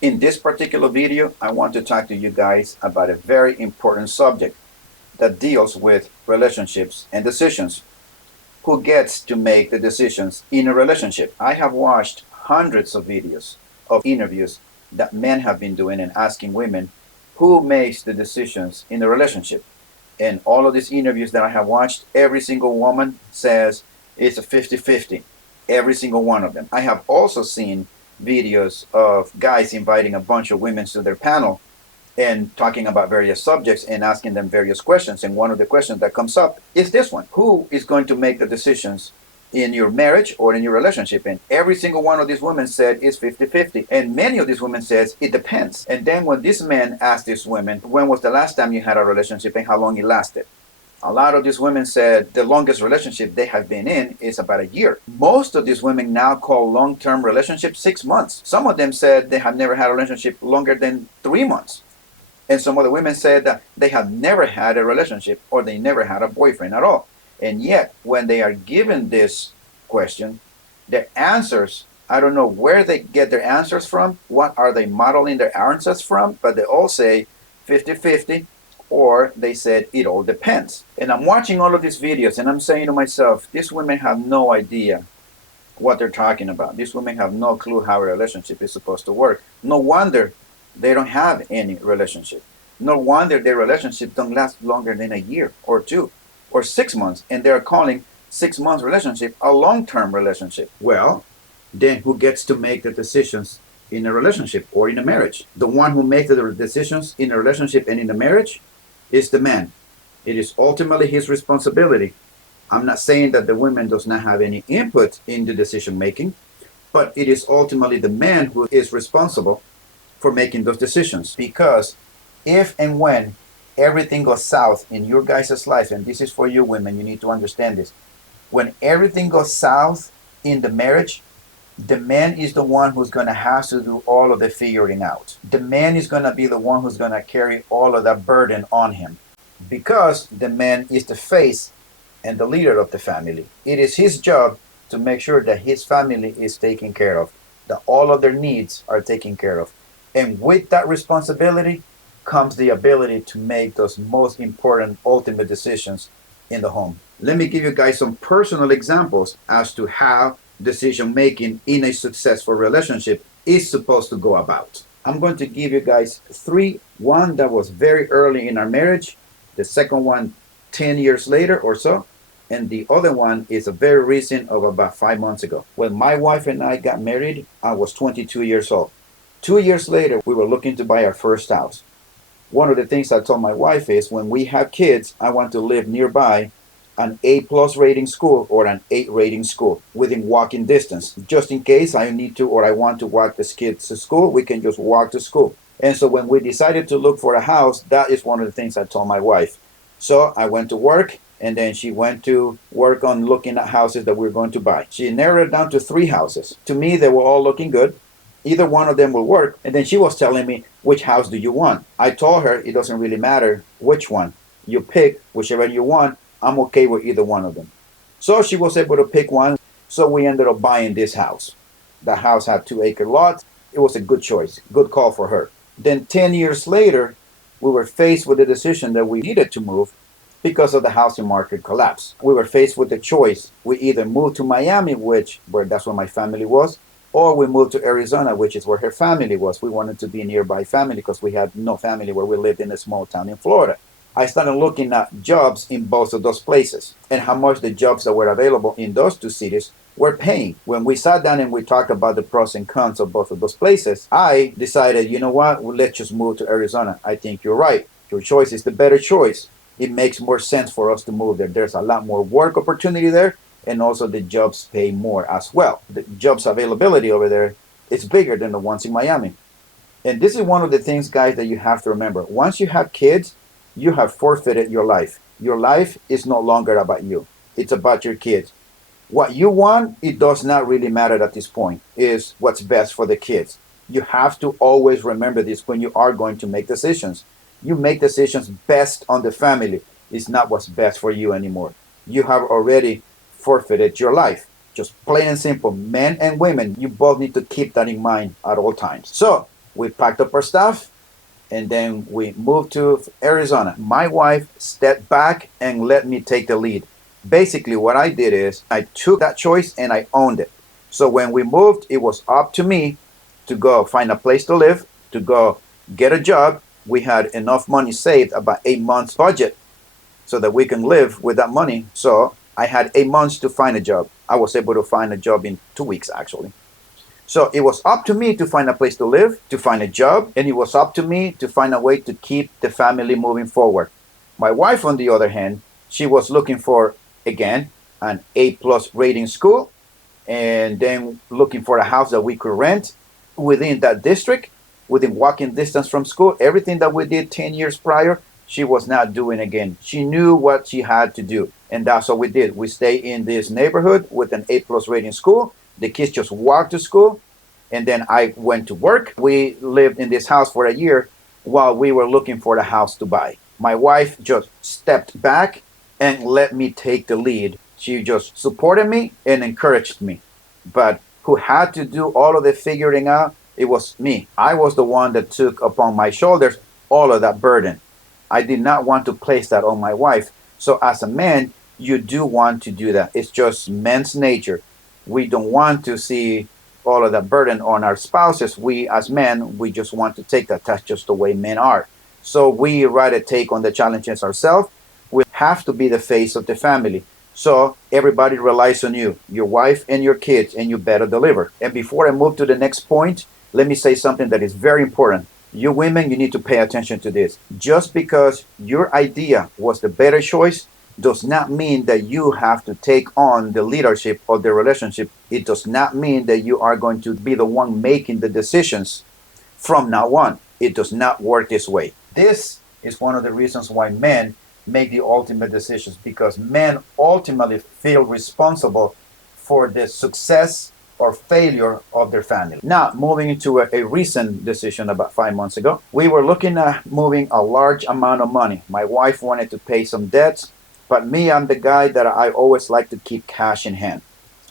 In this particular video, I want to talk to you guys about a very important subject that deals with relationships and decisions. Who gets to make the decisions in a relationship? I have watched hundreds of videos of interviews that men have been doing and asking women who makes the decisions in a relationship. And all of these interviews that I have watched, every single woman says it's a 50-50. Every single one of them. I have also seen videos of guys inviting a bunch of women to their panel and talking about various subjects and asking them various questions. And one of the questions that comes up is this one: who is going to make the decisions in your marriage or in your relationship? And every single one of these women said it's 50-50. And many of these women says it depends. And then when this man asked these women, when was the last time you had a relationship and how long it lasted? A lot of these women said the longest relationship they have been in is about a year. Most of these women now call long-term relationships 6 months. Some of them said they have never had a relationship longer than 3 months. And some other women said that they have never had a relationship or they never had a boyfriend at all. And yet, when they are given this question, their answers, I don't know where they get their answers from, what are they modeling their answers from, but they all say 50-50, or they said it all depends. And I'm watching all of these videos and I'm saying to myself, these women have no idea what they're talking about. These women have no clue how a relationship is supposed to work. No wonder they don't have any relationship. No wonder their relationship don't last longer than a year or 2 or 6 months, and they're calling 6 months relationship a long-term relationship. Well, then who gets to make the decisions in a relationship or in a marriage? The one who makes the decisions in a relationship and in a marriage is the man. It is ultimately his responsibility. I'm not saying that the woman does not have any input in the decision making, but it is ultimately the man who is responsible for making those decisions. Because if and when everything goes south in your guys' life, and this is for you women, you need to understand this. When everything goes south in the marriage, the man is the one who's going to have to do all of the figuring out. The man is going to be the one who's going to carry all of that burden on him, because the man is the face and the leader of the family. It is his job to make sure that his family is taken care of, that all of their needs are taken care of. And with that responsibility comes the ability to make those most important ultimate decisions in the home. Let me give you guys some personal examples as to how decision making in a successful relationship is supposed to go about. I'm going to give you guys 3. One that was very early in our marriage, the second one 10 years later or so, and the other one is a very recent of about 5 months ago. When my wife and I got married, I was 22 years old. 2 years later, we were looking to buy our first house. One of the things I told my wife is, when we have kids, I want to live nearby an A+ rating school or an 8 rating school within walking distance. Just in case I need to or I want to walk the kids to school, we can just walk to school. And so when we decided to look for a house, that is one of the things I told my wife. So I went to work, and then she went to work on looking at houses that we were going to buy. She narrowed it down to 3 houses. To me, they were all looking good. Either one of them will work. And then she was telling me, which house do you want? I told her it doesn't really matter which one. You pick whichever you want. I'm okay with either one of them. So she was able to pick one. So we ended up buying this house. The house had 2-acre lots. It was a good choice, good call for her. Then 10 years later, we were faced with the decision that we needed to move because of the housing market collapse. We were faced with the choice. We either moved to Miami, where that's where my family was, or we moved to Arizona, which is where her family was. We wanted to be nearby family because we had no family where we lived in a small town in Florida. I started looking at jobs in both of those places and how much the jobs that were available in those 2 cities were paying. When we sat down and we talked about the pros and cons of both of those places, I decided, you know what, well, let's just move to Arizona. I think you're right. Your choice is the better choice. It makes more sense for us to move there. There's a lot more work opportunity there, and also the jobs pay more as well. The jobs availability over there is bigger than the ones in Miami. And this is one of the things, guys, that you have to remember. Once you have kids, you have forfeited your life. Your life is no longer about you. It's about your kids. What you want, it does not really matter at this point, is what's best for the kids. You have to always remember this when you are going to make decisions. You make decisions based on the family. It's not what's best for you anymore. You have already forfeited your life. Just plain and simple, men and women, you both need to keep that in mind at all times. So We packed up our stuff and then we moved to Arizona. My wife stepped back and let me take the lead. Basically, what I did is I took that choice and I owned it. So when we moved, it was up to me to go find a place to live, to go get a job. We had enough money saved, about 8 months budget, so that we can live with that money. So I had 8 months to find a job. I was able to find a job in 2 weeks, actually. So it was up to me to find a place to live, to find a job, and it was up to me to find a way to keep the family moving forward. My wife, on the other hand, she was looking for, again, an A+ rating school, and then looking for a house that we could rent within that district, within walking distance from school. Everything that we did 10 years prior, she was not doing again. She knew what she had to do, and that's what we did. We stayed in this neighborhood with an A+ rating school. The kids just walked to school, and then I went to work. We lived in this house for a year while we were looking for the house to buy. My wife just stepped back and let me take the lead. She just supported me and encouraged me. But who had to do all of the figuring out? It was me. I was the one that took upon my shoulders all of that burden. I did not want to place that on my wife. So as a man, you do want to do that. It's just men's nature. We don't want to see all of that burden on our spouses. We, as men, we just want to take that. That's just the way men are. So we rather take on the challenges ourselves. We have to be the face of the family. So everybody relies on you, your wife and your kids, and you better deliver. And before I move to the next point, let me say something that is very important. You women, you need to pay attention to this. Just because your idea was the better choice does not mean that you have to take on the leadership of the relationship. It does not mean that you are going to be the one making the decisions from now on. It does not work this way. This is one of the reasons why men make the ultimate decisions, because men ultimately feel responsible for the success or failure of their family. Now, moving into a recent decision about 5 months ago, we were looking at moving a large amount of money. My wife wanted to pay some debts, but me, I'm the guy that I always like to keep cash in hand.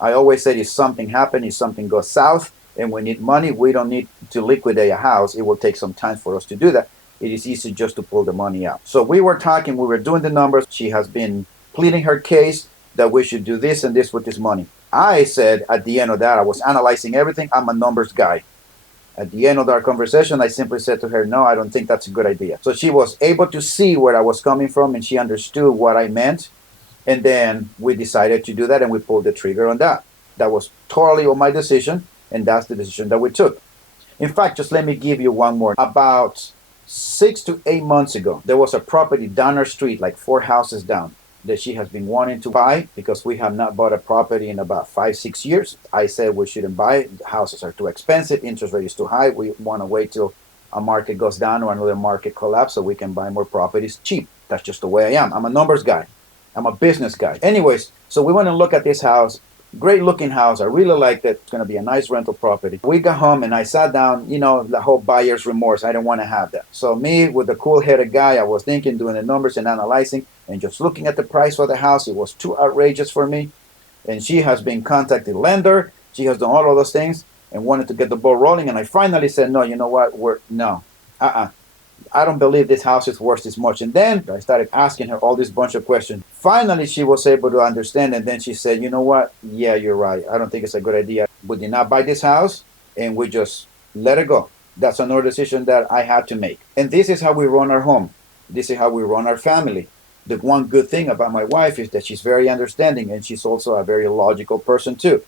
I always say if something happens, if something goes south, and we need money, we don't need to liquidate a house. It will take some time for us to do that. It is easy just to pull the money out. So we were talking, we were doing the numbers. She has been pleading her case that we should do this and this with this money. I said at the end of that, I was analyzing everything. I'm a numbers guy. At the end of our conversation, I simply said to her, no, I don't think that's a good idea. So she was able to see where I was coming from, and she understood what I meant. And then we decided to do that, and we pulled the trigger on that. That was totally on my decision, and that's the decision that we took. In fact, just let me give you one more. About 6 to 8 months ago, there was a property down our street, like 4 houses down, that she has been wanting to buy because we have not bought a property in about 5-6 years. I said we shouldn't buy it. The houses are too expensive. Interest rate is too high. We want to wait till a market goes down or another market collapse so we can buy more properties cheap. That's just the way I am. I'm a numbers guy. I'm a business guy. Anyways, so we went and looked at this house. Great looking house. I really liked it. It's going to be a nice rental property. We got home and I sat down, the whole buyer's remorse. I didn't want to have that. So me, with the cool-headed guy, I was thinking, doing the numbers and analyzing and just looking at the price for the house. It was too outrageous for me. And she has been contacting lender. She has done all of those things and wanted to get the ball rolling. And I finally said, no, you know what? No. I don't believe this house is worth this much. And then I started asking her all this bunch of questions. Finally, she was able to understand. And then she said, you know what? Yeah, you're right. I don't think it's a good idea. We did not buy this house and we just let it go. That's another decision that I had to make. And this is how we run our home. This is how we run our family. The one good thing about my wife is that she's very understanding, and she's also a very logical person too.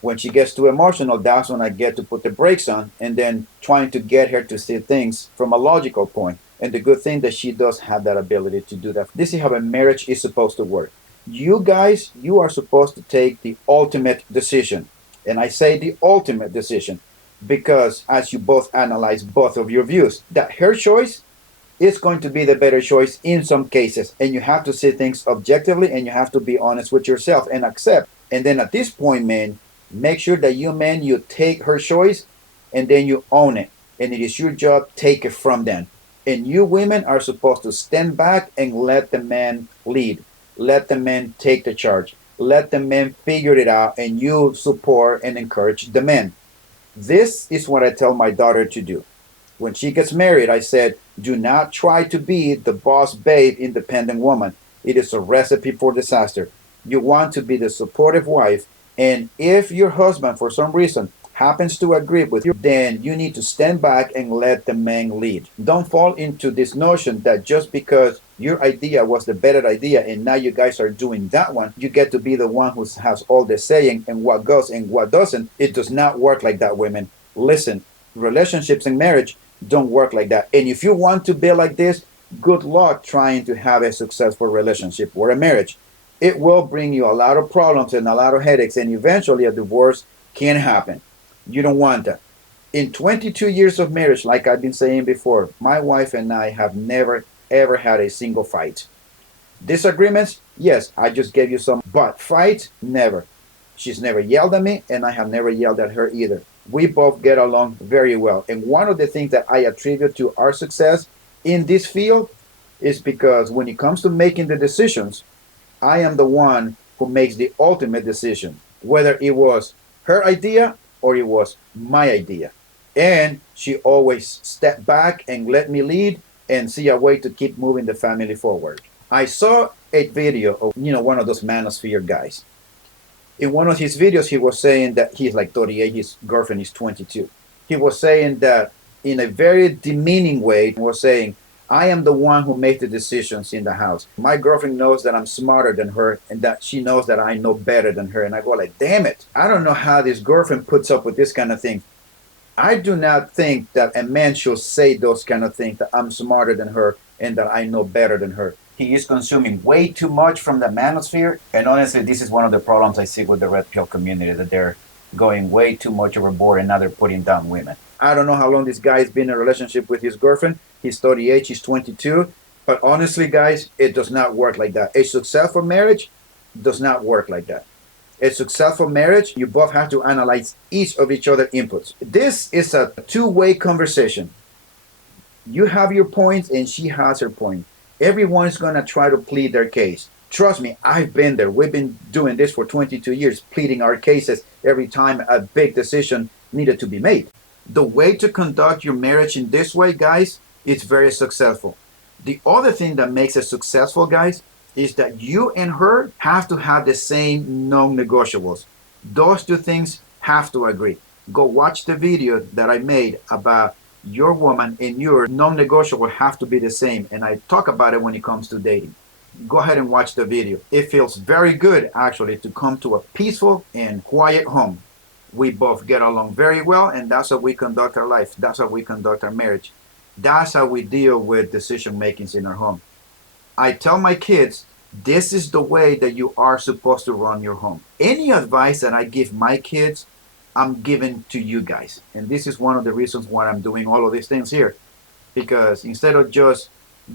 When she gets too emotional, that's when I get to put the brakes on and then trying to get her to see things from a logical point. And the good thing that she does have that ability to do that. This is how a marriage is supposed to work. You guys, you are supposed to take the ultimate decision. And I say the ultimate decision because as you both analyze both of your views, that her choice is going to be the better choice in some cases. And you have to see things objectively, and you have to be honest with yourself and accept. And then at this point, man, make sure that you take her choice and then you own it. And it is your job, take it from them. And you women are supposed to stand back and let the man lead. Let the man take the charge. Let the man figure it out, and you support and encourage the men. This is what I tell my daughter to do. When she gets married, I said, do not try to be the boss babe, independent woman. It is a recipe for disaster. You want to be the supportive wife, and if your husband, for some reason, happens to agree with you, then you need to stand back and let the man lead. Don't fall into this notion that just because your idea was the better idea and now you guys are doing that one, you get to be the one who has all the saying and what goes and what doesn't. It does not work like that, women. Listen, relationships and marriage don't work like that. And if you want to be like this, good luck trying to have a successful relationship or a marriage. It will bring you a lot of problems and a lot of headaches, and eventually a divorce can happen. You don't want that. In 22 years of marriage, like I've been saying before, my wife and I have never ever had a single fight. Disagreements? Yes, I just gave you some, but fights? Never. She's never yelled at me, and I have never yelled at her either. We both get along very well. And one of the things that I attribute to our success in this field is because when it comes to making the decisions, I am the one who makes the ultimate decision, whether it was her idea or it was my idea. And she always stepped back and let me lead and see a way to keep moving the family forward. I saw a video of, one of those manosphere guys. In one of his videos, he was saying that he's like 38, his girlfriend is 22. He was saying that in a very demeaning way, he was saying, I am the one who makes the decisions in the house. My girlfriend knows that I'm smarter than her and that she knows that I know better than her. And I go like, damn it. I don't know how this girlfriend puts up with this kind of thing. I do not think that a man should say those kind of things, that I'm smarter than her and that I know better than her. He is consuming way too much from the manosphere. And honestly, this is one of the problems I see with the red pill community, that they're going way too much overboard and now they're putting down women. I don't know how long this guy has been in a relationship with his girlfriend. He's 38, she's 22. But honestly, guys, it does not work like that. A successful marriage does not work like that. A successful marriage, you both have to analyze each of each other's inputs. This is a two-way conversation. You have your points and she has her point. Everyone's going to try to plead their case. Trust me, I've been there. We've been doing this for 22 years, pleading our cases every time a big decision needed to be made. The way to conduct your marriage in this way, guys, is very successful. The other thing that makes it successful, guys, is that you and her have to have the same non-negotiables. Those two things have to agree. Go watch the video that I made about your woman and your non-negotiable have to be the same. And I talk about it when it comes to dating. Go ahead and watch the video. It feels very good, actually, to come to a peaceful and quiet home. We both get along very well, and that's how we conduct our life. That's how we conduct our marriage. That's how we deal with decision makings in our home. I tell my kids, this is the way that you are supposed to run your home. Any advice that I give my kids, I'm giving to you guys. And this is one of the reasons why I'm doing all of these things here. Because instead of just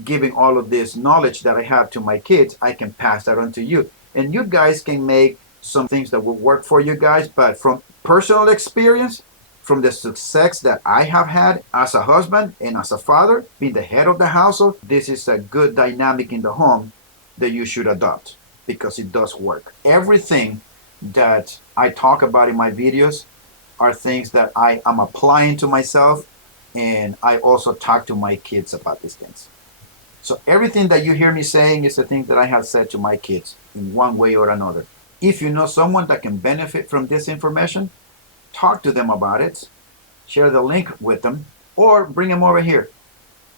giving all of this knowledge that I have to my kids, I can pass that on to you. And you guys can make some things that will work for you guys. But from personal experience, from the success that I have had as a husband and as a father, being the head of the household, this is a good dynamic in the home that you should adopt because it does work. Everything that I talk about in my videos are things that I am applying to myself, and I also talk to my kids about these things. So everything that you hear me saying is the thing that I have said to my kids in one way or another. If you know someone that can benefit from this information, talk to them about it, share the link with them, or bring them over here.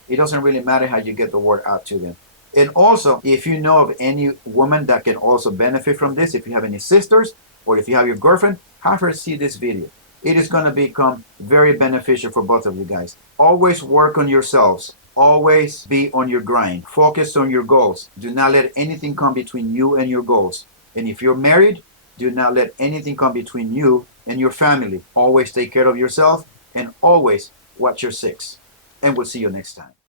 It doesn't really matter how you get the word out to them. And also, if you know of any woman that can also benefit from this, if you have any sisters, or if you have your girlfriend, have her see this video. It is going to become very beneficial for both of you guys. Always work on yourselves. Always be on your grind. Focus on your goals. Do not let anything come between you and your goals. And if you're married, do not let anything come between you and your family. Always take care of yourself and always watch your six. And we'll see you next time.